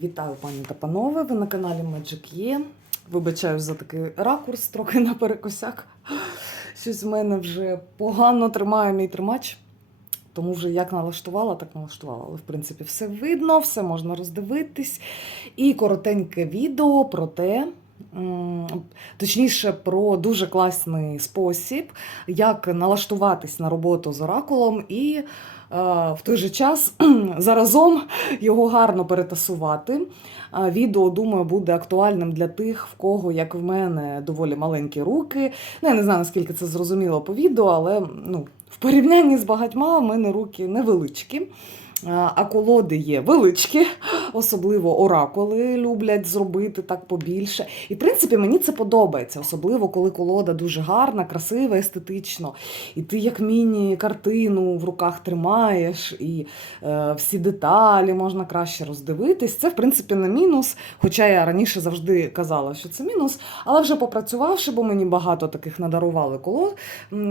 Вітаю, пані та панове. Ви на каналі Magic Є. Вибачаю за такий ракурс, трохи наперекосяк. Щось в мене вже погано тримає мій тримач. Тому вже як налаштувала, так налаштувала. Але в принципі все видно, все можна роздивитись. І коротеньке відео про те, точніше, про дуже класний спосіб, як налаштуватись на роботу з оракулом і в той же час заразом його гарно перетасувати. Відео, думаю, буде актуальним для тих, в кого, як в мене, доволі маленькі руки. Ну, я не знаю, наскільки це зрозуміло по відео, але ну, в порівнянні з багатьма в мене руки невеличкі. А колоди є величкі, особливо оракули люблять зробити так побільше. І в принципі мені це подобається, особливо коли колода дуже гарна, красива, естетично. І ти як міні-картину в руках тримаєш, і е, всі деталі можна краще роздивитись. Це, в принципі, не мінус. Хоча я раніше завжди казала, що це мінус. Але вже попрацювавши, бо мені багато таких надарували колод,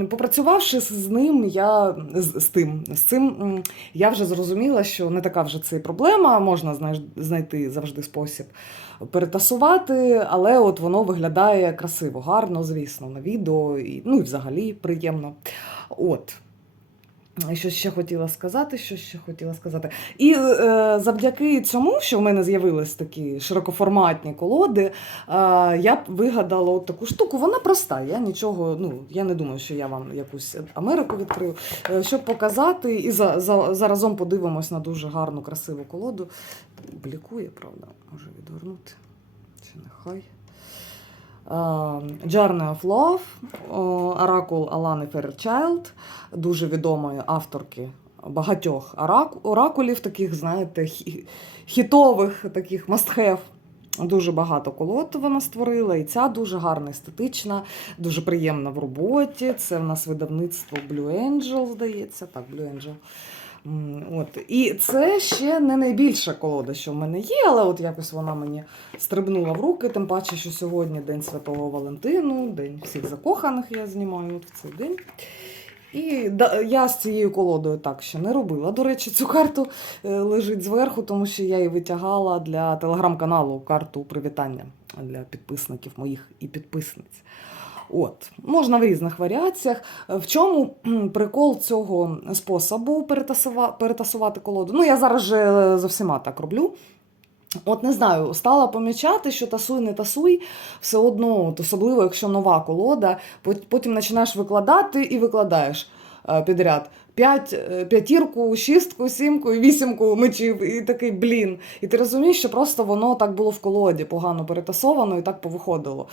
попрацювавши з ним, я з, з тим, з цим я вже зрозуміла, що не така вже це проблема, можна знайти завжди спосіб перетасувати, але от воно виглядає красиво, гарно, звісно, на відео, і, ну і взагалі приємно. От. Що ще хотіла сказати, що ще хотіла сказати. І е, завдяки цьому, що в мене з'явились такі широкоформатні колоди, е, я вигадала от таку штуку. Вона проста. Я нічого, ну я не думаю, що я вам якусь Америку відкрию, е, щоб показати. І за, за, заразом подивимось на дуже гарну, красиву колоду. Блікує, правда, може відвернути. Чи нехай. Е, Journey of Love, оракул Алани Ферчайлд, дуже відомої авторки багатьох орак- оракулів, таких, знаєте, хітових, таких must-have. Дуже багато колод вона створила, і ця дуже гарна, естетична, дуже приємна в роботі. Це в нас видавництво Blue Angel, здається. Так, Blue Angel. От. І це ще не найбільша колода, що в мене є, але от якось вона мені стрибнула в руки, тим паче, що сьогодні День Святого Валентину, День всіх закоханих я знімаю в цей день. І да, я з цією колодою так ще не робила. До речі, цю карту е, лежить зверху, тому що я її витягала для телеграм-каналу карту привітання для підписників моїх і підписниць. От, можна в різних варіаціях. В чому прикол цього способу перетасува- перетасувати колоду? Ну, я зараз же е, за всіма так роблю. От не знаю, стала помічати, що тасуй, не тасуй, все одно, от, особливо якщо нова колода, потім починаєш викладати і викладаєш е, підряд. Е, п'ятірку, шістку, сімку і вісімку мечів, і такий блін. І ти розумієш, що просто воно так було в колоді, погано перетасовано і так повиходило.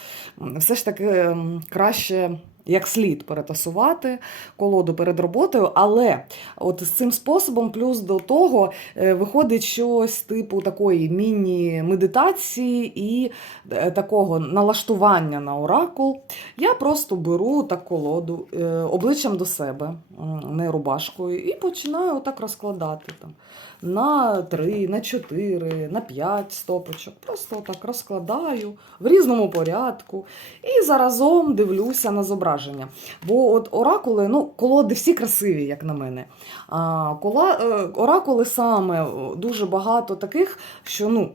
Все ж таки краще як слід перетасувати колоду перед роботою, але от з цим способом, плюс до того, е, виходить щось типу такої міні-медитації і е, такого налаштування на оракул. Я просто беру так колоду е, обличчям до себе, не рубашкою, і починаю отак розкладати там на 3, на 4, на 5 стопочок. Просто отак розкладаю в різному порядку. І заразом дивлюся на зображення. Бо от оракули, ну, колоди всі красиві, як на мене. А кола, е, оракули саме дуже багато таких, що ну.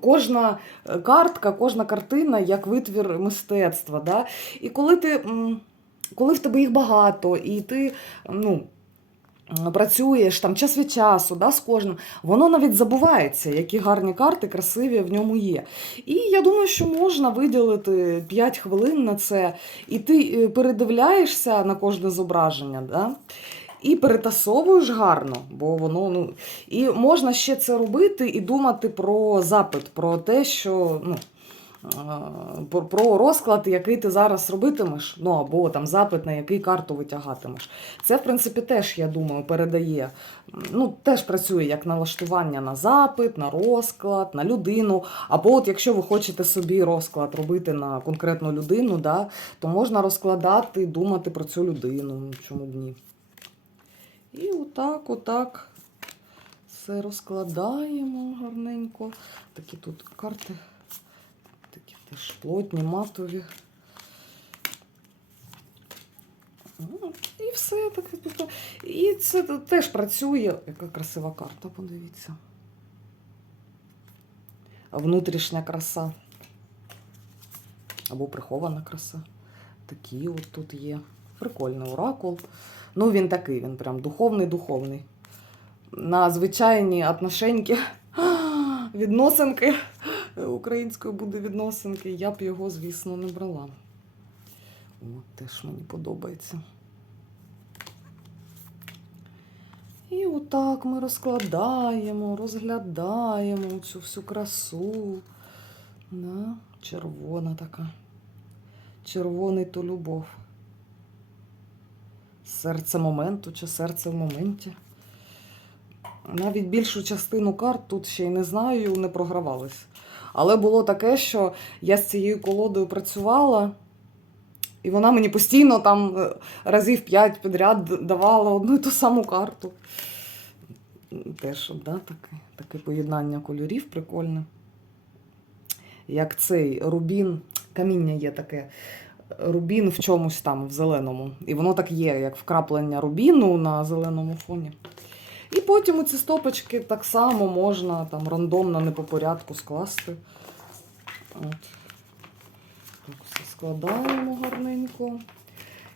Кожна е, картка, кожна картина як витвір мистецтва. Да? І коли ти, коли в тебе їх багато, і ти ну, працюєш там час від часу да, з кожним, воно навіть забувається, які гарні карти красиві в ньому є. І я думаю, що можна виділити 5 хвилин на це, і ти е, передивляєшся на кожне зображення. Да? І перетасовуєш гарно, бо воно ну і можна ще це робити і думати про запит, про те, що ну. Про розклад, який ти зараз робитимеш, ну або там запит, на який карту витягатимеш. Це, в принципі, теж, я думаю, передає. Ну, теж працює як налаштування на запит, на розклад, на людину. Або от якщо ви хочете собі розклад робити на конкретну людину, да, то можна розкладати, думати про цю людину. Чому б ні? І отак, отак все розкладаємо гарненько. Такі тут карти, теж плотні, матові. Ну, І все так. так. І це теж працює. Яка красива карта, подивіться. внутрішня краса. Або прихована краса. Такі от тут є. Прикольний оракул. Ну, він такий, він прям духовний-духовний. На звичайні отношеньки, відносинки. Українською буде відносинки. Я б його, звісно, не брала. От теж мені подобається. І отак ми розкладаємо, розглядаємо цю всю красу. Да, червона така. Червоний то любов. Серце моменту чи серце в моменті. Навіть більшу частину карт тут ще й не знаю, не програвались. Але було таке, що я з цією колодою працювала, і вона мені постійно там е, разів п'ять підряд давала одну і ту саму карту. Теж да, таке, таке поєднання кольорів прикольне. Як цей рубін, каміння є таке. Рубін в чомусь там, в зеленому. І воно так є, як вкраплення рубіну на зеленому фоні. І потім ці стопочки так само можна там рандомно, не по порядку скласти. От. Так, все складаємо гарненько.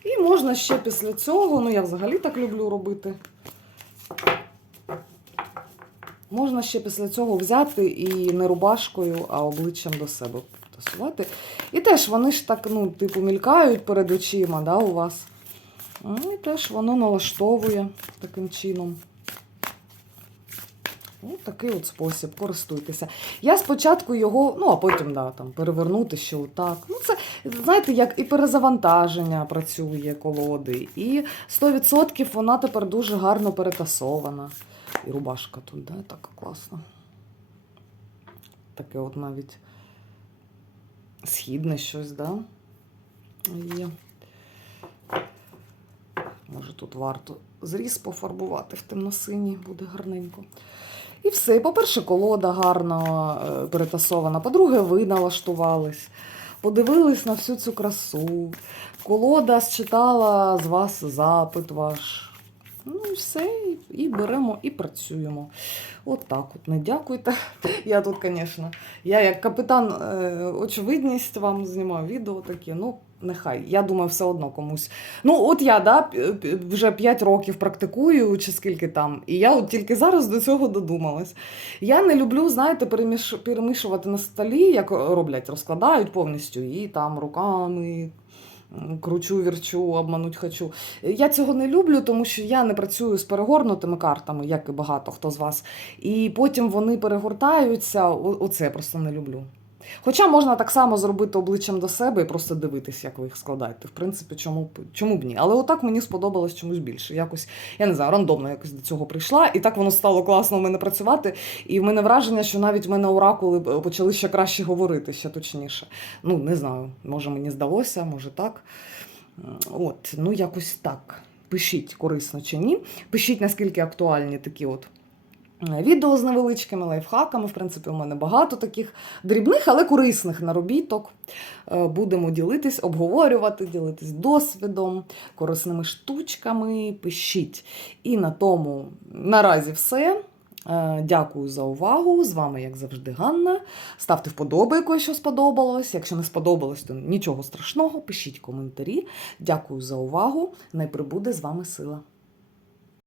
І можна ще після цього, ну я взагалі так люблю робити. Можна ще після цього взяти і не рубашкою, а обличчям до себе тасувати. І теж вони ж так, ну, типу, мількають перед очима, да, у вас. Ну, і теж воно налаштовує таким чином. Ось такий от спосіб, користуйтеся. Я спочатку його, ну а потім да, там, перевернути ще отак. Ну, це, знаєте, як і перезавантаження працює колоди, і 100% вона тепер дуже гарно перетасована. І рубашка тут, да, так класно. Таке от навіть східне щось, да? Є. Може, тут варто зріз пофарбувати в темно-синій, буде гарненько. І все. По-перше, колода гарно е, перетасована. По-друге, ви налаштувались, подивились на всю цю красу. Колода считала з вас запит ваш. Ну і все, і- беремо, і працюємо. От так от, не дякуйте. Я тут, звісно, я як капітан е, очевидність вам знімаю відео такі, ну, нехай. Я думаю, все одно комусь. Ну, от я да, вже 5 років практикую, чи скільки там, і я от тільки зараз до цього додумалась. Я не люблю, знаєте, переміш... перемішувати на столі, як роблять, розкладають повністю і там руками. Кручу, вірчу, обмануть хочу. Я цього не люблю, тому що я не працюю з перегорнутими картами, як і багато хто з вас. І потім вони перегортаються. Оце я просто не люблю. Хоча можна так само зробити обличчям до себе і просто дивитись, як ви їх складаєте. В принципі, чому, чому б ні? Але отак мені сподобалось чомусь більше. Якось, я не знаю, рандомно якось до цього прийшла, і так воно стало класно в мене працювати. І в мене враження, що навіть в мене оракули почали ще краще говорити, ще точніше. Ну, не знаю, може мені здалося, може так. От, ну якось так. Пишіть, корисно чи ні. Пишіть, наскільки актуальні такі от е, відео з невеличкими лайфхаками. В принципі, у мене багато таких дрібних, але корисних наробіток. Е, Будемо ділитись, обговорювати, ділитись досвідом, корисними штучками. Пишіть. І на тому наразі все. Е, Дякую за увагу. З вами, як завжди, Ганна. Ставте вподобайку, якщо сподобалось. Якщо не сподобалось, то нічого страшного. Пишіть коментарі. Дякую за увагу. Най прибуде з вами сила.